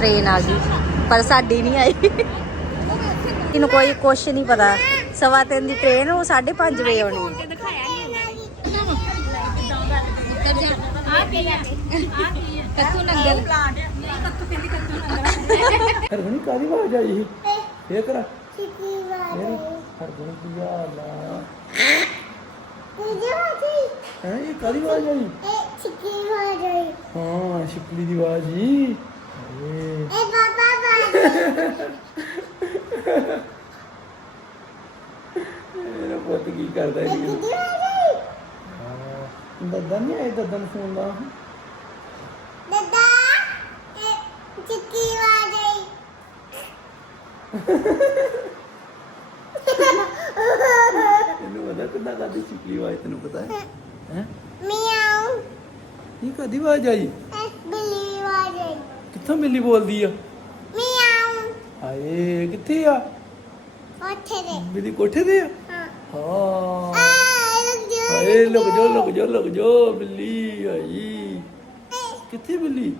Train ਆ ਗਈ ਪਰ ਸਾਡੀ ਨਹੀਂ ਆਈ। ਇਹਨੂੰ ਕੋਈ ਕੁਛ ਨਹੀਂ ਪਤਾ। ਸਵਾ ਤਿੰਨ ਦੀ ਟ੍ਰੇਨ ਉਹ 5:30 ਵਜੇ ਆਉਣੀ। ਹੈ। ਹਰਗੁਣੀ ਕਾਦੀ ਆਵਾਜ਼ ਆਈ ਸੀ? ਇਹ ਕਰਾ। ਹਰਗੁਣੀ ਕੀ ਹਾਲ ਆ ਹੈ ਇਹ ਕਾਦੀ ਆਵਾਜ਼ ਆਈ। ਹਾਂ ਸ਼ਿਪਲੀ ਦੀ ਆਵਾਜ਼ ਹੀ ਏ ਮੇਰਾ ਪੁੱਤ ਕੀ ਕਰਦਾ ਹੈ। ਦੱਦਾ ਨਹੀਂ ਆਏ ਦੱਦਾ ਨੂੰ ਫੋਨ ਲਾ ਇਹਨੂੰ ਪਤਾ ਕਿੱਦਾਂ ਕਰਦੀ ਸ਼ਿਪਲੀ ਆਵਾਜ਼ ਤੈਨੂੰ ਪਤਾ ਹੈ? ਹੈ? ਇਹ ਕਾਦੀ ਆਵਾਜ਼ ਆਈ? ਕਿੱਥੋਂ ਬਿੱਲੀ ਬੋਲਦੀ ਆ? ਹਾਏ ਕਿੱਥੇ ਆ? ਬਿੱਲੀ ਕੋਠੇ ਤੇ ਆ? ਹਾਂ। ਹਾਏ ਲੁਕ ਜੋ ਲੁਕ ਜੋ ਲੁਕ ਜੋ ਬਿੱਲੀ ਆਈ ਕਿੱਥੇ ਬਿੱਲੀ?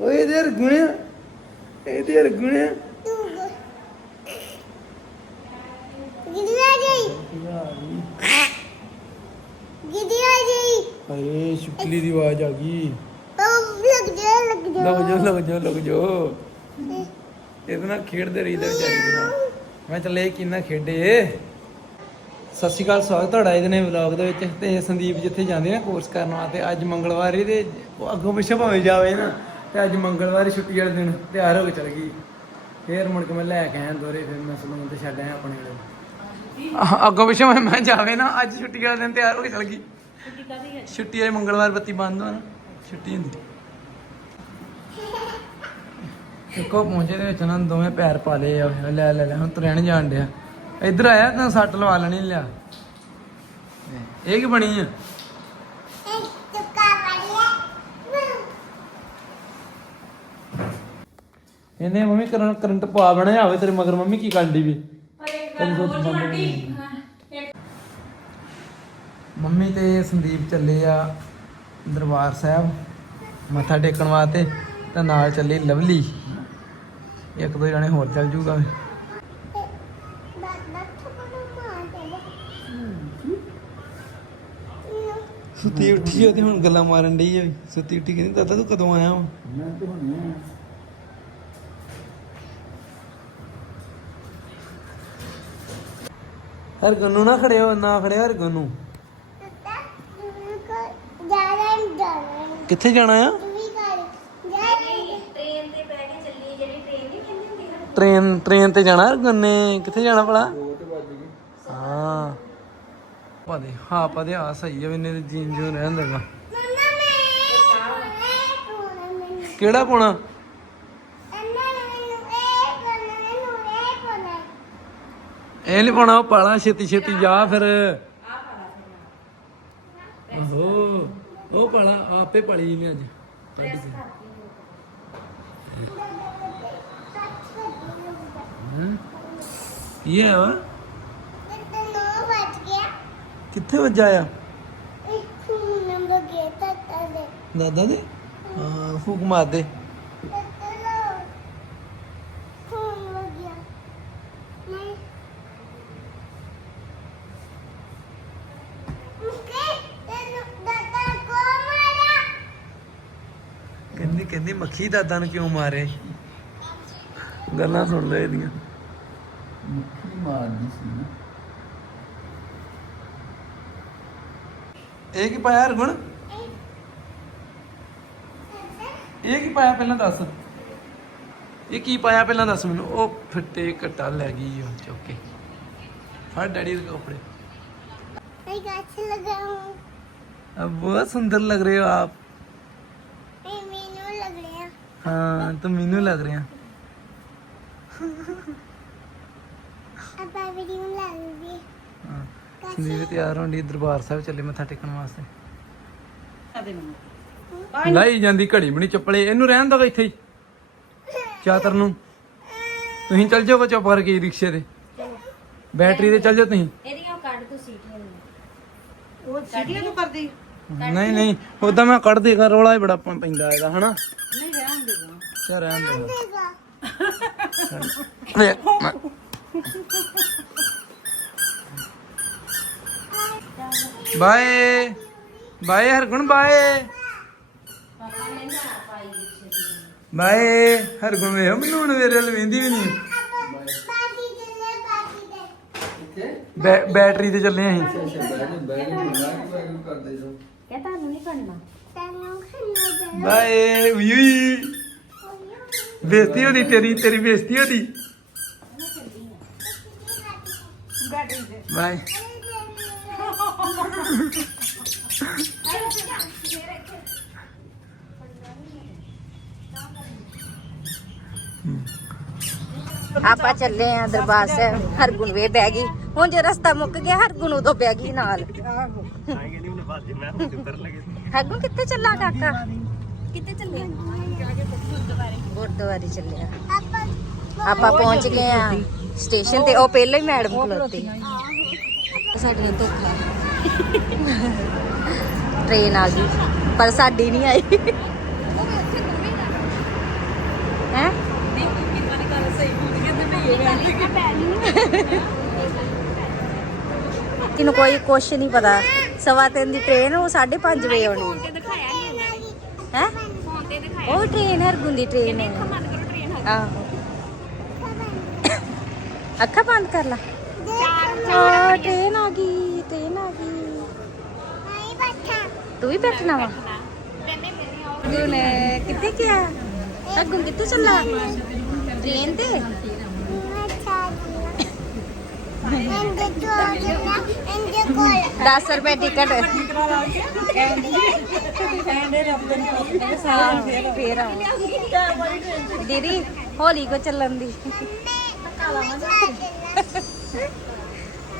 ਓਏ ਇਹਦੇ ਰਗੁਣਿਆ ਇਹਦੇ ਰਗੁਣਿਆ ਹਾਏ ਸ਼ੁਕਲੀ ਦੀ ਆਵਾਜ਼ ਆ ਗਈ। ਜੋ ਲੁਕ ਜੋ ਲੁਕ ਜੋ ਇਹਦੇ ਨਾਲ ਖੇਡਦੇ ਰਹੀਦਾ ਵਿਚਾਰੀ ਦੇ ਨਾਲ। ਮੈਂ ਚੱਲੇ ਕਿੰਨਾ ਖੇਡੇ। ਸਤਿ ਸ਼੍ਰੀ ਅਕਾਲ ਸਵਾਗਤ ਤੁਹਾਡਾ ਇਹਦੇ ਨੇ ਵਲੌਗ ਦੇ ਵਿੱਚ। ਤੇ ਸੰਦੀਪ ਜਿੱਥੇ ਜਾਂਦੇ ਨਾ ਕੋਰਸ ਕਰਨ ਵਾਸਤੇ ਅੱਜ ਮੰਗਲਵਾਰ ਤੇ ਉਹ ਅੱਗੋਂ ਪਿੱਛੇ ਭਾਵੇਂ ਜਾਵੇ ਨਾ ਤੇ ਅੱਜ ਮੰਗਲਵਾਰ ਛੁੱਟੀ ਵਾਲੇ ਦਿਨ ਤਿਆਰ ਹੋ ਕੇ ਚਲ ਗਈ। ਫੇਰ ਮੁੜ ਕੇ ਮੈਂ ਲੈ ਕੇ ਆਇਆ ਦੋਰੇ ਫਿਰ ਮੈਂ ਸਲੂਨ ਤੇ ਛੱਡ ਆਇਆ ਆਪਣੇ ਕੋਲ ਅੱਗੋਂ ਪਿੱਛੇ ਮੈਂ- ਮੈਂ ਜਾਵੇ ਨਾ ਅੱਜ ਛੁੱਟੀ ਵਾਲੇ ਦਿਨ ਤਿਆਰ ਹੋ ਕੇ ਚਲ ਗਈ। ਛੁੱਟੀ ਵਾਲੇ ਮੰਗਲਵਾਰ ਬੱਤੀ ਬੰਦ ਹੋ ਨਾ ਛੁੱਟੀ ਹੁੰਦੀ। ਇੱਕੋ ਪਹੁੰਚੇ ਦੇ ਵਿੱਚ ਨਾ ਦੋਵੇਂ ਪੈਰ ਪਾ ਲਏ ਆ, ਲੈ ਲੈ ਲੈ, ਹੁਣ ਤੁਰਿਆ ਨੀ ਜਾਣ ਡਿਆ। ਇੱਧਰ ਆਇਆ ਤਾਂ ਸੱਟ ਲਵਾ ਲੈਣੀ, ਲਿਆ। ਇਹ ਕੀ ਬਣੀ ਆ? ਇਹਨੇ ਮੰਮੀ ਕਰੰਟ ਕਰੰਟ ਪਾ ਬਣਿਆ ਹੋਵੇ, ਤੇਰੇ ਮਗਰ ਮੰਮੀ ਕੀ ਕਰਦੀ ਵੀ? ਮੰਮੀ ਤੇ ਸੰਦੀਪ ਚੱਲੇ ਆ ਦਰਬਾਰ ਸਾਹਿਬ, ਮੱਥਾ ਟੇਕਣ ਵਾਸਤੇ, ਤੇ ਨਾਲ ਚੱਲੇ ਲਵਲੀ। ਇੱਕ ਦੋ ਜਣੇ ਹੋਰ ਚੱਲ ਜੂਗਾ। ਸੁੱਤੀ ਉੱਠੀ ਤੇ ਹੁਣ ਗੱਲਾਂ ਮਾਰਨ ਡਈ ਆ। ਸੁੱਤੀ ਉੱਠੀ ਕਹਿੰਦੀ ਦਾਦਾ ਤੂੰ ਕਦੋਂ ਆਇਆ ਵਾ? ਮੈਂ ਤੇ ਹੁਣ ਹਰ ਗੰਨੂ ਨਾ ਖੜਿਓ ਨਾ ਖੜਿਓ ਹਰ ਗੰਨੂ ਕਿੱਥੇ ਜਾਣਾ ਆ? ਟ੍ਰੇਨ ਟ੍ਰੇਨ ਤੇ ਜਾਣਾ ਗੰਨੇ, ਕਿੱਥੇ ਜਾਣਾ ਭਲਾ? ਹਾਂ। ਪਾਦੇ ਹਾਂ ਪਾਦੇ ਆ ਸਹੀ ਆ ਵੀ ਇਹਨੇ ਜੀਨ ਜੋ ਰਹਿਣ ਦੇਗਾ ਕਿਹੜਾ ਪਾਉਣਾ ਇਹ ਨਹੀਂ ਪਾਉਣਾ ਉਹ ਪਾਲਾ, ਛੇਤੀ ਛੇਤੀ ਜਾ ਫਿਰ। ਓਹੋ, ਉਹ ਪਾਲਾ, ਆਪੇ ਪੜੀ ਨੇ ਅੱਜ। ਕੱਢ ਕੇ। ਹਮ? ਇਹ ਆ ਵਾ? ਕਿੱਥੇ ਵੱਜਾ ਆ? ਦਾਦਾ ਦੇ। ਹਾਂ। ਫੂਕ ਮਾਰ ਦੇ। ਕਹਿੰਦੀ ਕਹਿੰਦੀ ਮੱਖੀ ਦਾਦਾ ਨੂੰ ਕਿਉਂ ਮਾਰੇ ਗੱਲਾਂ ਸੁਣ ਲੈ ਇਹਦੀਆਂ। ਮੱਖੀ ਮਾਰਦੀ ਸੀ ਇਹ ਕੀ ਪਾਇਆ ਹਰਗੁਣ ਇਹ ਕੀ ਪਾਇਆ ਪਹਿਲਾਂ ਦੱਸ ਇਹ ਕੀ ਪਾਇਆ ਪਹਿਲਾਂ ਦੱਸ ਮੈਨੂੰ ਉਹ ਫਿੱਟੇ ਘਟਾ ਲੈ ਗਈ ਉਹ ਚੁੱਕ ਕੇ ਫੜ ਡੈਡੀ ਦੇ ਕੱਪੜੇ अब बहुत सुंदर लग रहे हो आप हाँ तुम मीनू लग रहे हैं ਅੱਬਾ ਤਿਆਰ ਹੋਣ ਦੀ ਦਰਬਾਰ ਸਾਹਿਬ ਚੱਲੇ ਮੱਥਾ ਟੇਕਣ ਵਾਸਤੇ। ਦੇ ਜਾਂਦੀ ਘੜੀ ਬਣੀ ਚੱਪਲੇ। ਇਹਨੂੰ ਰਹਿਣ ਦੋ ਇੱਥੇ ਹੀ। ਚਾਤਰ ਨੂੰ। ਤੁਸੀਂ ਚੱਲ ਜਾਓ ਚੁੱਪ ਕਰਕੇ ਈ ਰਿਕਸ਼ੇ ਤੇ। ਬੈਟਰੀ ਤੇ ਚੱਲ ਜਾਓ ਤੁਸੀਂ। ਇਹਦੀਆਂ ਕੱਢ ਤੂੰ ਸੀਟੀਆਂ ਉਹ ਸੀਟੀਆਂ ਨੂੰ ਕਰਦੀ? ਨਹੀਂ ਨਹੀਂ। ਉਦਾਂ ਮੈਂ ਕੱਢ ਦੇਗਾ ਰੋਲਾ ਹੀ ਬੜਾ ਪੈਂਦਾ ਇਹਦਾ ਹਨਾ? ਨਹੀਂ ਰਹਿਣ ਦੇਗਾ ਰਹਿਣ ਦੇਗਾ bye. Bye Hargun bye. Bye Hargun ਵੇ ਮੈਨੂੰ ਹੁਣ ਮੇਰੇ ਵੱਲ ਵੇਂਦੀ ਵੀ ਨਹੀਂ। ਬੈ- ਬੈਟਰੀ ਤੇ ਚੱਲੇ ਅਸੀਂ। ਕਿਆ ਤੁਹਾਨੂੰ ਨਹੀਂ ਕਰਨਾ ਬਾਏ ਉਈ ਬੇਇੱਜ਼ਤੀ ਹੋਦੀ ਤੇਰੀ ਤੇਰੀ ਬੇਇੱਜ਼ਤੀ ਹੋਦੀ ਬਾਏ ਆਪਾਂ ਚੱਲੇ ਆ ਦਰਬਾਰ ਸਾਹਿਬ ਹਰਗੁਣ ਵੇ ਬਹਿ ਗਈ। ਹੁਣ ਜੇ ਰਸਤਾ ਮੁੱਕ ਗਿਆ ਹਰਗੁਣ ਉਦੋਂ ਬਹਿ ਗਈ ਨਾਲ। ਹਰਗੁਣ ਕਿੱਥੇ ਚੱਲਾ ਕਾਕਾ? ਕਿੱਥੇ ਚੱਲੇ ਗੁਰਦੁਆਰੇ ਚੱਲੇ ਆ। ਆਪਾਂ ਪਹੁੰਚ ਗਏ ਆ। ਸਟੇਸ਼ਨ ਤੇ ਉਹ ਪਹਿਲਾਂ ਹੀ ਮੈਡਮ ਖਲੋਤੀ। ਸਾਡੀਆਂ ਧੋਖਾ। ਟ੍ਰੇਨ ਆ ਗਈ ਪਰ ਸਾਡੀ ਨਹੀਂ ਆਈ। ਹੈ? ਕਿਨੂੰ ਕੋਈ ਕੁਛ ਨਹੀਂ ਪਤਾ। ਸਵਾ ਤਿੰਨ ਦੀ ਟ੍ਰੇਨ ਉਹ 5:30 ਵਜੇ ਆਉਣੀ। ਹੈ? ਉਹ ਟ੍ਰੇਨ ਹਰਗੁਣ ਦੀ ਟ੍ਰੇਨ ਹੈ। ਆਹੋ। ਅੱਖਾਂ ਬੰਦ ਕਰ ਲਾ। ਆ ਟ੍ਰੇਨ ਆ ਗਈ ਟ੍ਰੇਨ ਆ ਗਈ ਤੂੰ ਵੀ ਬੈਠਣਾ ਵਾ। ਗੁਣ ਕਿੱਥੇ ਗਿਆ ਹਰਗੁਣ ਕਿੱਥੇ ਚੱਲਾ ਟ੍ਰੇਨ ਤੇ 10 ਰੁਪਏ ਟਿਕਟ। ਫੇਰ ਆਵਾਂ ਦੀਦੀ, ਹੋਲੀ ਕੋ ਚੱਲਣ ਦੀ।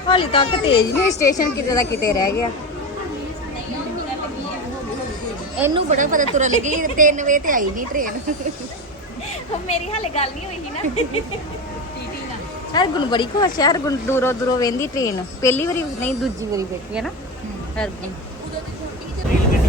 ਹੋਲੀ ਤੱਕ ਤੇਜ਼ ਨਹੀਂ ਸਟੇਸ਼ਨ ਕਿਤੇ ਦਾ ਕਿਤੇ ਰਹਿ ਗਿਆ। ਇਹਨੂੰ ਬੜਾ ਪਤਾ ਤੁਰਨ ਲੱਗੀ 3 ਵਜੇ ਤੇ ਆਈ ਨਹੀਂ ਟ੍ਰੇਨ ਮੇਰੀ ਹਾਲੇ ਗੱਲ ਨਹੀਂ ਹੋਈ ਸੀ ਨਾ। ਹਰਗੁਣ ਬੜੀ ਖੁਸ਼ ਹੈ ਹਰਗੁਣ ਦੂਰੋਂ ਦੂਰੋਂ ਵੇਂਦੀ ਟ੍ਰੇਨ ਪਹਿਲੀ ਵਾਰੀ ਨਹੀਂ ਦੂਜੀ ਵਾਰੀ ਬੈਠੀ ਹੈ ਨਾ। ਹਰਗੁਣ। ਇਹ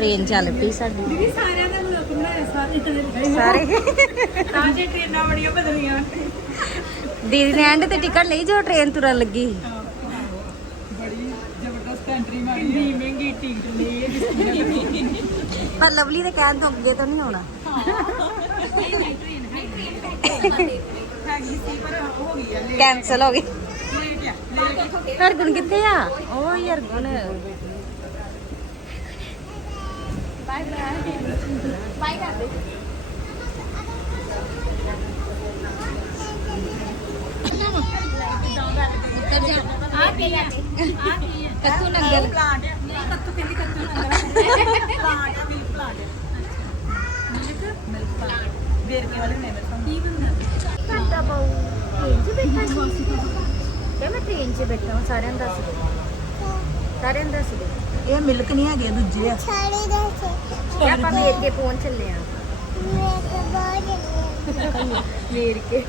ਟ੍ਰੇਨ ਚੱਲ ਪਈ ਸਾਡੀ। ਸਾਰਿਆਂ ਦਾ ਲੋਕ ਬਣਾਏ ਸਾਰੇ ਸਾਰੇ। ਤਾਂ ਜੇ ਟ੍ਰੇਨਾਂ ਬੜੀਆਂ ਬਦਲੀਆਂ। ਦੀਦੀ ਨੇ ਐਂਡ ਤੇ ਟਿਕਟ ਲਈ ਜੋ ਟ੍ਰੇਨ ਤੁਰਨ ਲੱਗੀ ਬੜੀ ਜ਼ਬਰਦਸਤ ਐਂਟਰੀ ਮਾਰੀ ਇੰਨੀ ਮਹਿੰਗੀ ਟਿਕਟ ਲਈ ਪਰ ਲਵਲੀ ਦੇ ਕਹਿਣ ਤੋਂ ਅੱਗੇ ਤੋਂ ਨਹੀਂ ਹੋਣਾ ਹੈਗੀ। ਸੀ ਪਰ ਹੋ ਗਈ ਆ ਕੈਨਸਲ ਹੋ ਗਈ। ਹਰਗੁਣ ਕਿੱਥੇ ਆ? ਓ ਹਰਗੁਣ। ਬਾਏ ਬਾਏ ਬਾਏ ਕਰ ਦੇ ਉੱਤਰ ਜਾ ਆ ਕੀ ਆ ਆ ਕੀ ਆ ਕੱਥੂ ਨੰਗਲ ਪਲਾਂਟ ਨਹੀਂ ਕੱਤੂ ਕਹਿੰਦੀ ਕੱਤੂ ਨੰਗਲ ਪਲਾਂਟ ਆ milk plant milk milk plant ਵੇਰਕੇ ਵਾਲੇ ਨੇ ਮੇਰੇ ਕੀ ਬੰਦਾ ਘੰਟਾ ਪਾਉ ਟ੍ਰੇਨ 'ਚ ਬੈਠਾ ਸੀ ਕਿ ਮੈਂ ਟ੍ਰੇਨ 'ਚ ਬੈਠਾ ਹਾਂ ਸਾਰਿਆਂ ਨੂੰ ਦੱਸ ਦੇ ਸਾਰਿਆਂ ਨੂੰ ਦੱਸ ਦੇ ਇਹ ਮਿਲਕ ਨਹੀਂ ਹੈਗੇ ਦੂਜੇ ਆ। ਇਹ ਆਪਾਂ ਵੇਖ ਕੇ ਪਹੁੰਚ ਚੱਲੇ ਆ। ਵੇਰ ਕੇ।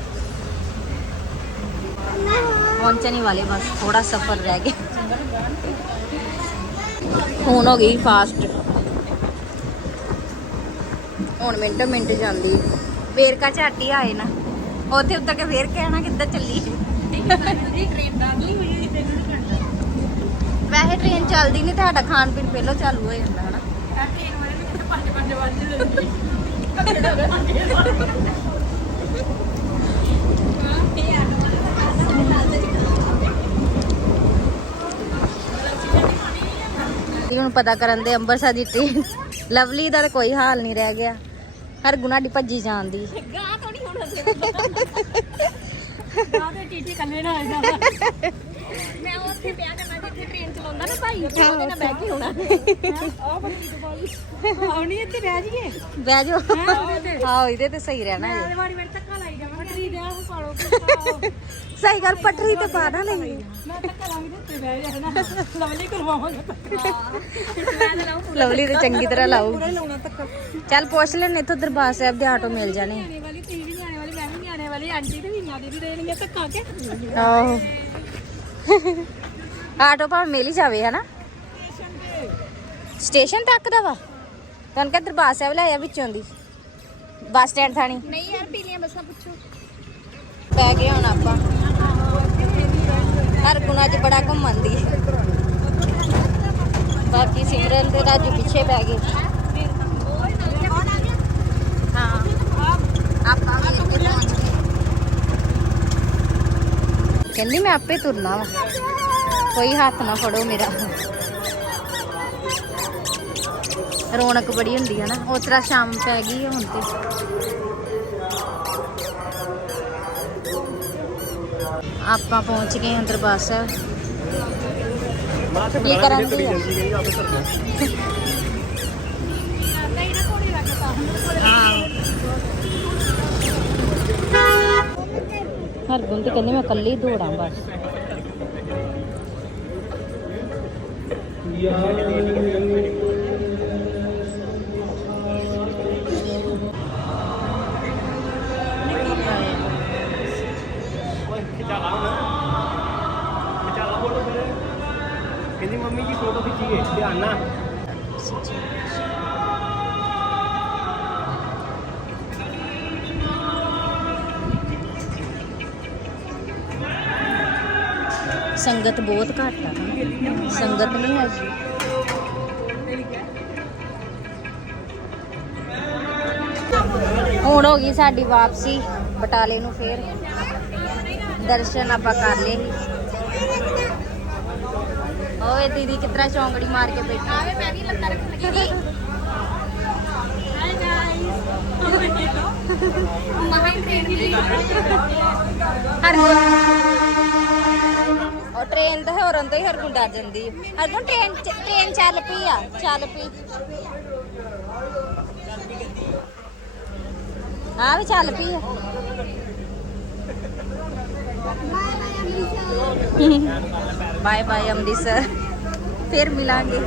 ਪਹੁੰਚਣੇ ਵਾਲੇ ਬਸ ਥੋੜਾ ਸਫ਼ਰ ਰਹਿ ਗਿਆ। ਹੁਣ ਹੋ ਗਈ ਫਾਸਟ ਹੁਣ ਮਿੰਟੋ ਮਿੰਟ ਜਾਂਦੀ। ਵੇਰਕਾ ਝਾਟੀ ਆਏ ਨਾ। ਉੱਥੇ ਉੱਤਰ ਕੇ ਫੇਰ ਕਹਿਣਾ ਕਿੱਦਾਂ ਚੱਲੀ? ਟ੍ਰੇਨ ਦਾਖਲੀ ਹੋਈ ਹੋਈ ਤੈਨੂੰ ਨਹੀਂ ਕਰਦਾ ਵੈਸੇ ਟ੍ਰੇਨ ਚੱਲਦੀ ਨਹੀਂ ਤੁਹਾਡਾ ਖਾਣ ਪੀਣ ਪਹਿਲਾਂ ਚਾਲੂ ਹੋ ਜਾਂਦਾ ਹਨਾ। ਆ ਜੀ ਹੁਣ ਪਤਾ ਕਰਨ ਦੇ ਅੰਮ੍ਰਿਤਸਰ ਦੀ ਟ੍ਰੇਨ ਲਵਲੀ ਦਾ ਤਾਂ ਕੋਈ ਹਾਲ ਨਹੀਂ ਰਹਿ ਗਿਆ। ਹਰ ਗੁਣਾ ਦੀ ਭੱਜੀ ਜਾਂਦੀ। ਗਾਂ ਤੋਂ ਨਹੀਂ ਹੋਣਾ ਗਾਂ ਤੇ ਟੀਟੀ ਕੱਲੇ ਨਾ ਮੈਂ ਉੱਥੇ ਪਿਆ ਕਰਨਾ ਜਿੱਥੇ ਟ੍ਰੇਨ ਚਲਾਉਂਦਾ ਨਾ ਭਾਈ ਉਹਦੇ ਨਾਲ ਬਹਿ ਕੇ ਹੋਣਾ। ਆਉਣੀ ਇੱਥੇ ਬਹਿ ਜੀਏ ਬਹਿ ਜਾਓ। ਆਓ ਇਹਦੇ ਤੇ। ਸਹੀ ਰਹਿਣਾ ਜੀ ਵਾਰੀ ਵਾਰੀ ਧੱਕਾ ਲਾਈ ਜਾਵਾਂ ਪਟਰੀ ਦੇ ਆਹ ਪਾੜੋ ਸਹੀ ਗੱਲ ਪਟਰੀ ਤੇ ਪਾ ਨਾ ਲਈ ਮੈਂ ਧੱਕਾ ਲਾਂਗੀ ਤੇ ਉੱਤੇ ਬਹਿ ਜਾ ਨਾ ਲਵਲੀ ਕਰਵਾਵਾਂਗਾ ਲਵਲੀ ਤੇ ਚੰਗੀ ਤਰ੍ਹਾਂ ਧੱਕਾ। ਚੱਲ ਪੁੱਛ ਲੈਣ ਇੱਥੋਂ ਦਰਬਾਰ ਸਾਹਿਬ ਦੇ ਆਟੋ ਮਿਲ ਜਾਣੇ। ਨਿਆਣੇ ਵਾਲੀ ਤੀ ਵੀ ਨਿਆਣੇ ਵਾਲੀ ਮੈਂ ਵੀ ਨਿਆਣੇ ਵਾਲੀ ਆਂਟੀ ਤੇ ਵੀ ਨਾ ਦੇ ਵੀ ਦੇਣਗੇ ਧੱਕਾ ਕੇ। ਆਹੋ। ਆਟੋ ਭਾਵੇਂ ਮਿਲ ਹੀ ਜਾਵੇ ਹਨਾ? ਸਟੇਸ਼ਨ ਤੱਕ ਦਾ ਵਾ? ਤੁਹਾਨੂੰ ਕਹਿੰਦਾ ਦਰਬਾਰ ਸਾਹਿਬ ਲੈ ਆ ਵਿੱਚੋਂ ਦੀ। ਬੱਸ ਸਟੈਂਡ ਥਾਣੀ। ਨਹੀਂ ਯਾਰ ਪੀਲੀਆਂ ਬੱਸਾਂ ਪੁੱਛੋ। ਪੈ ਗਏ ਹੁਣ ਆਪਾਂ। ਹਰ ਗੁਣਾ ਚ ਬੜਾ ਘੁੰਮਣ ਦੀ। ਬਾਕੀ ਸਿਮਰਨ ਤੇ ਰਾਜੂ ਪਿੱਛੇ ਪੈ ਗਏ। ਹਾਂ। ਆਪਾਂ ਵੀ ਇੱਥੇ ਪਹੁੰਚ ਗਏ। ਕਹਿੰਦੀ ਮੈਂ ਆਪੇ ਤੁਰਨਾ ਵਾ। ਕੋਈ ਹੱਥ ਨਾ ਫੜੋ ਮੇਰਾ। ਰੌਣਕ ਬੜੀ ਹੁੰਦੀ ਹੈ ਨਾ ਉਸ ਤਰ੍ਹਾਂ ਸ਼ਾਮ ਪੈ ਗਈ ਹੁਣ ਤੇ। ਆਪਾਂ ਪਹੁੰਚ ਗਏ ਹਾਂ ਦਰਬਾਰ ਸਾਹਿਬ। ਕੀ ਕਰਨ ਦੀ ਆ? ਹਰਗੁਣ ਤੇ ਕਹਿੰਦੇ ਮੈਂ ਇਕੱਲੀ ਦੌੜਾਂ ਬਸ। ਕਹਿੰਦੀ ਮੰਮੀ ਜੀ ਫੋਟੋ ਖਿੱਚੀਏ ਧਿਆਨ ਨਾਲ। ਸੰਗਤ ਬਹੁਤ ਘੱਟ ਆ। ਸੰਗਤ ਨਹੀਂ ਹੈ ਜੀ। ਹੁਣ ਹੋ ਗਈ ਸਾਡੀ ਵਾਪਸੀ ਬਟਾਲੇ ਨੂੰ ਫੇਰ। ਦਰਸ਼ਨ ਆਪਾਂ ਕਰ ਲਏ। ਓਏ ਦੀਦੀ ਕਿਤਰਾ ਚੌਂਗੜੀ ਮਾਰ ਕੇ ਬੈਠੀ? ਆਵੇ ਮੈਂ ਵੀ ਲੱਤਾਂ ਰੱਖਣ ਲੱਗੀ ਹਾਈ ਗਾਇਸ ਮਹਾਂ ਟ੍ਰੇਨ ਦੀ ਉਹ ਟ੍ਰੇਨ ਦਾ ਹੋਰਨ ਤੋਂ ਹੀ ਹਰਗੁਣ ਡਰ ਜਾਂਦੀ ਹੈ। ਹਰਗੁਣ ਟ੍ਰੇਨ ਟ੍ਰੇਨ ਚੱਲ ਪਈ ਆ, ਚੱਲ ਪਈ। ਆ ਵੀ ਚੱਲ ਪਈ ਆ। Bye bye Amritsar. ਫਿਰ ਮਿਲਾਂਗੇ।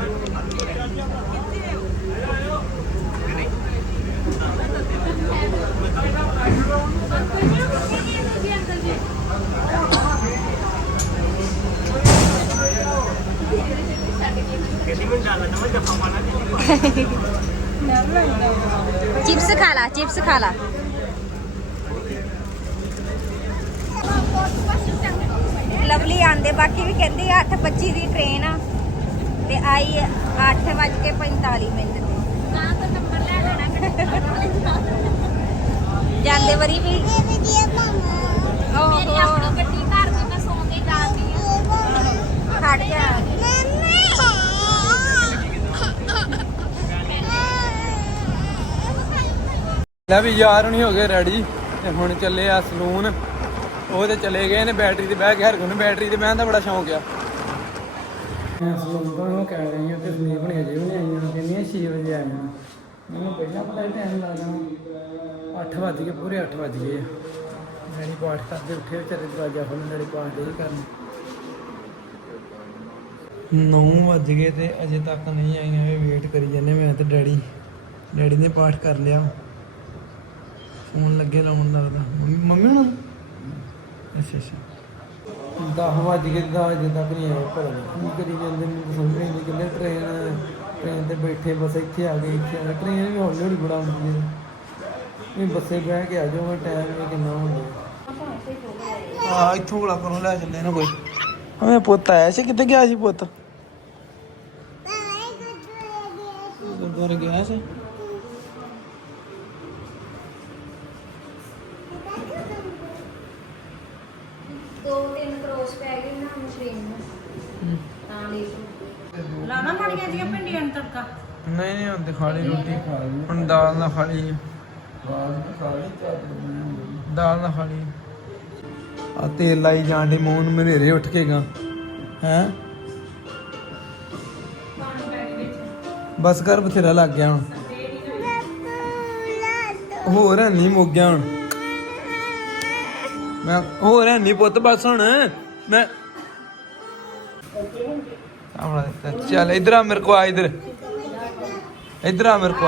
चिप्स खा ला चिप्स खा ला ਲਵਲੀ ਆਂਦੇ ਬਾਕੀ ਵੀ ਕਹਿੰਦੇ 8:25 ਦੀ ਟ੍ਰੇਨ ਆ ਤੇ ਆਈ 8:45 ਮਿੰਟ ਤੇ ਨਾ ਤਾਂ ਨੰਬਰ ਲੈ ਲੈਣਾ ਜਾਂਦੇ ਵਾਰੀ ਵੀ ਲੈ ਵੀ ਯਾਰ ਨਹੀਂ ਹੋ ਗਏ ਰੈਡੀ ਤੇ ਹੁਣ ਚੱਲੇ ਆ ਸਲੂਨ ਉਹ ਤੇ ਚਲੇ ਗਏ ਨੇ ਬੈਟਰੀ ਤੇ ਬਹਿ ਕੇ ਹਰ ਨੂੰ ਬੈਟਰੀ ਤੇ ਬਹਿਣ ਦਾ ਬੜਾ ਸ਼ੌਂਕ ਆ। ਮੈਂ ਸਲੂਨ ਤੋਂ ਉਹ ਕਹਿ ਰਹੀ ਹਾਂ ਕਿ ਸਲੀਪ ਨਹੀਂ ਅਜੇ ਵੀ ਨਹੀਂ ਆਈਆਂ ਕਹਿੰਦੀਆਂ 6 ਵਜੇ ਆਈਆਂ ਮੈਨੂੰ ਪਹਿਲਾਂ ਪਤਾ ਹੀ ਟਾਈਮ ਲੱਗਦਾ 8 ਵਜ ਗਏ, ਪੂਰੇ 8 ਵਜ ਗਏ ਡੈਡੀ ਪਾਠ ਕਰਦੇ ਉੱਠੇ, ਵਿਚਾਰੇ ਦਰਵਾਜ਼ਾ ਖੋਲ੍ਹਣ, ਡੈਡੀ ਪਾਠ ਦੇ ਕਰਨ। 9 ਵਜ ਗਏ ਤੇ ਅਜੇ ਤੱਕ ਨਹੀਂ ਆਈਆਂ, ਇਹ ਵੇਟ ਕਰੀ ਜਾਂਦੇ ਮੈਂ ਤੇ ਡੈਡੀ। ਡੈਡੀ ਨੇ ਪਾਠ ਕਰ ਲਿਆ। ਫੋਨ ਲੱਗੇ ਲਾਉਣ ਲੱਗਦਾ ਮੰਮੀ ਮੰਮੀ ਹੁਣ? ਅੱਛਾ ਅੱਛਾ। 10 ਵਜ ਗਏ 10 ਵਜੇ ਤੱਕ ਨਹੀਂ ਪਤਾ ਨਹੀਂ ਕੀ ਕਰੀ ਜਾਂਦੇ ਮੈਨੂੰ ਸਮਝ ਨਹੀਂ ਕਿੰਨੇ ਟ੍ਰੇਨ ਟ੍ਰੇਨ ਤੇ ਬੈਠੇ ਬਸ ਇੱਥੇ ਆ ਗਏ ਇੱਥੇ ਆ ਗਏ। ਟ੍ਰੇਨ ਵੀ ਹੌਲੀ ਹੌਲੀ ਬੜਾ ਹੁੰਦੀ ਹੈ। ਵੀ ਬੱਸੇ ਬਹਿ ਕੇ ਆ ਜਾਓ ਮੈਂ ਟਾਈਮ ਵੀ ਕਿੰਨਾ ਹੁੰਦਾ। ਆ ਇੱਥੋਂ ਕੋਲਾ ਕੋਲੋਂ ਲੈ ਚੱਲੇ ਨਾ ਕੋਈ। ਹਮੇ ਪੁੱਤ ਆਇਆ ਸੀ? ਕਿੱਥੇ ਗਿਆ ਸੀ ਪੁੱਤ? ਗੁਰਦੁਆਰੇ ਗਿਆ ਸੀ ਦੋ ਤਿੰਨ ਕਰੋਸ ਪੈ ਗਏ ਨਾ ਮਸ਼ੀਨ ਨੂੰ ਤਾਂ ਲਈ ਲਾਣਾ ਮਾੜੀਆਂ ਜੀਆਂ ਭਿੰਡੀਆਂ ਨਹੀਂ ਨਹੀਂ, ਹੁਣ ਤੇ ਖਾ ਲਈ ਰੋਟੀ। ਹੁਣ ਦਾਲ ਨਾਲ ਖਾ ਲਈ। ਦਾਲ ਨਾਲ ਖਾ ਲਈ। ਆ ਤੇਲ ਲਾਈ ਜਾਣ ਦੇ ਮੂੰਹ ਨੂੰ ਮਨੇਰੇ ਉੱਠ ਕੇ ਗਾ। ਹੈ? ਬਸ ਕਰ ਬਥੇਰਾ ਲੱਗ ਗਿਆ ਹੁਣ। ਹੋਰ ਹੈ ਨਹੀਂ ਮੁੱਕ ਗਿਆ ਹੁਣ। ਮੈਂ ਹੋਰ ਹੈ ਨਹੀਂ ਪੁੱਤ, ਬਸ ਹੁਣ ਮੈਂ ਸਾਹਮਣੇ ਚੱਲ, ਇਧਰ ਆ ਮੇਰੇ ਕੋ ਆ, ਇਧਰ। ਇਧਰ ਆ ਮੇਰੇ ਕੋ